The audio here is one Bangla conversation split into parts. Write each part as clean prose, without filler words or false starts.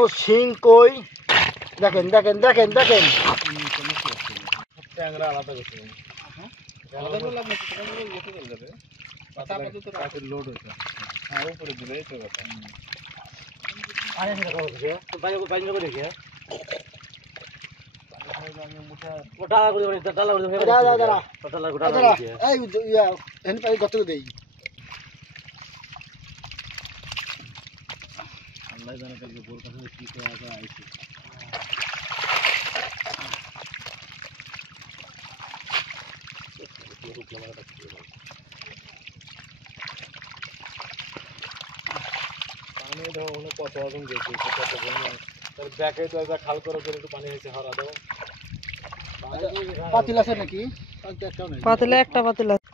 ও শিং কই দেখেন দেখেন দেখেন দেখেন ট্যাংরা আলাদা করতে হবে। আলাদা করলে আপনার ট্যাংরা গুলো চলে যাবে। পাতা পাতা তো কাঠের লোড হচ্ছে। হ্যাঁ উপরে দিবে এই তো কথা। আরে সেটা করো যে বাইরে বাইরে করে দেখে ওটা করে করে ডালা করে দাঁড়া দাঁড়া দাঁড়া ডালা করে ডালা এই ইয়া এনে পাই কত দেই আল্লাহ জানে কালকে ভোর কাছে কি করে আগে আইছে। পানি দাও অনেক কত আগুন গেছে কত বন্যা তার ব্যাকে তো একবার খাল করে একটু পানি হয়েছে হারা দাও পাতিল আছে নাকি পাতিলে একটা পাতিল আছে।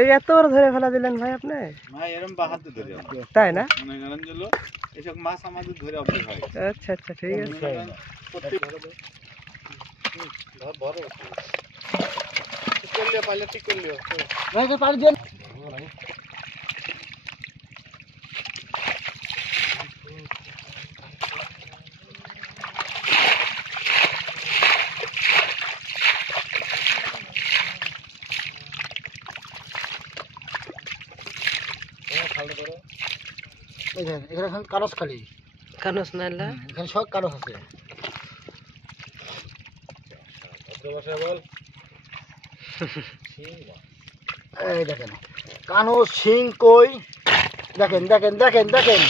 এই এত বড় ধরে ফেলা দিলেন ভাই আপনি? ভাই এরকম বাহাতে ধরে তাই না? মানে নারায়ণজল এসব মাছ আমাদের ধরে অভ্যাস হয়। আচ্ছা আচ্ছা ঠিক আছে। প্রত্যেক ধরে বড় ঠিক করলিও পাইলে ঠিক করলিও ভাই পানি দেন খাল করো এই দেখেন এখানে কাগজ খালি কানস নাইলা এখানে সব কাগজ আছে বসে বল এই দেখেন কানো শিং কই দেখেন দেখেন দেখেন দেখেন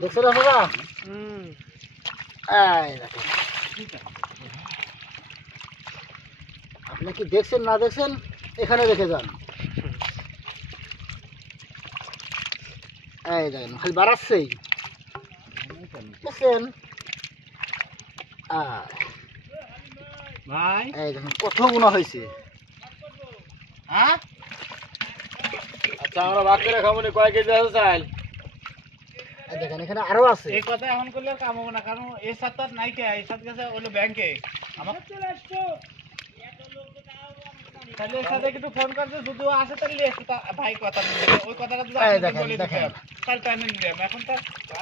দেখছেন আপনারা এই দেখেন আপনি কি দেখছেন না দেখছেন এখানে দেখে যান এই দেখেন খালি বাড়াচ্ছেই দেখছেন ভাই এই দেখেন কত গুণা হয়েছে হ্যাঁ আচ্ছা আমরা ভাগ করে খাবো না কয় কেজি আছে চাল এই দেখেন এখানে আরো আছে এই কথা এখন করলে আর কাম হবে না কারণ এর সাথে আর নাই কে এর সাথে গেছে ওই ব্যাংকে আমার চলে আসছো তাহলে এর সাথে একটু ফোন করতে যদি আসে তাহলে একটু ভাই কথা বলবে ওই কথাটা যদি এই আপনি দেখেন, বলে দেখেন। দিবেন তাহলে তো আমি নিলাম এখন তো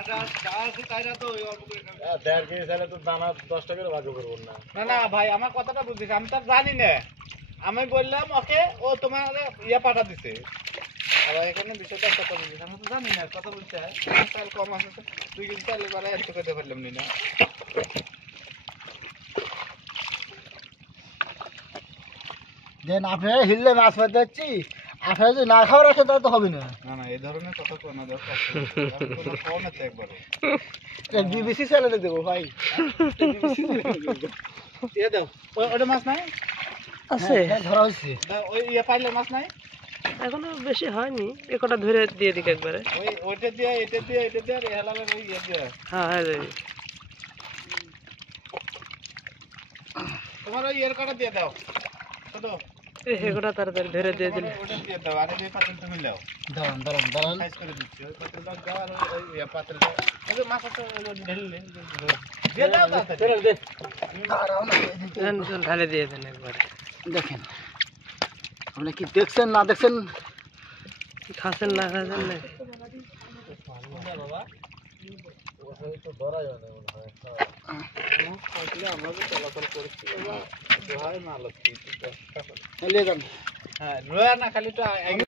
যা আছে তাইরা তো ওই অল্প করে দেড় কেজি চাইলে তো দানা 10 টাকা ভাগ করব না না না ভাই আমার কথাটা বুঝছিস আমি তো আর জানি না আমি বললাম ওকে ও তোমার ইয়া পাঠা দিছে আবার এখানে বিষয়টা কথা বলছিস আমি তো জানি না কথা বলতে হয় চাল কম আছে 2 কেজি চাল এবারে এত করতে পারলাম না দেন আপনারা হিললে মাছ মারতে যাচ্ছি আপনারা যদি না খাওয়া রাখেন তাহলে তো হবে না না না এই ধরনের কথা কোন না দরকার কোন আছে একবারে বিবিসি চ্যানেলে দেবো ভাই এ দাও ওটা মাছ নাই আছে হ্যাঁ, ধরা হয়েছে ওই ইয়ে পাইলে মাছ নাই এখনো বেশি হয়নি একটা ধরে দিয়ে দিক একবারে। ওই ওইটা দিয়ে এটা দিয়ে এটা দিয়ে আর হেলালে ওই ইয়ে দিয়ে হ্যাঁ হ্যাঁ তোমার ওই ইয়ের কাটা দিয়ে দাও ছোট এই হেগোটা তাড়াতাড়ি ধরে দিয়ে দিলে ওটা দিয়ে দাও আরে যে পাতিল তুমি নাও দাঁড়ান দাঁড়ান দাঁড়ান সাইজ করে দিচ্ছি ওই পাতিলটা দাও আর ওই ইয়ে পাতিলটা ওই মাছ আছে ঢেললে দিয়ে দাও তাড়াতাড়ি দে দাঁড়াও না, ঢালে দিয়ে দেন একবারে। দেখেন আপনি কি দেখছেন না দেখছেন খাচ্ছেন না খাচ্ছেন না বাবা ওই তো ধরা যায় না মনে হয় আমরা তো চলাচল করছি বাবা দোহাই না লাগছে নিয়ে যান হ্যাঁ রোয়া না খালি তো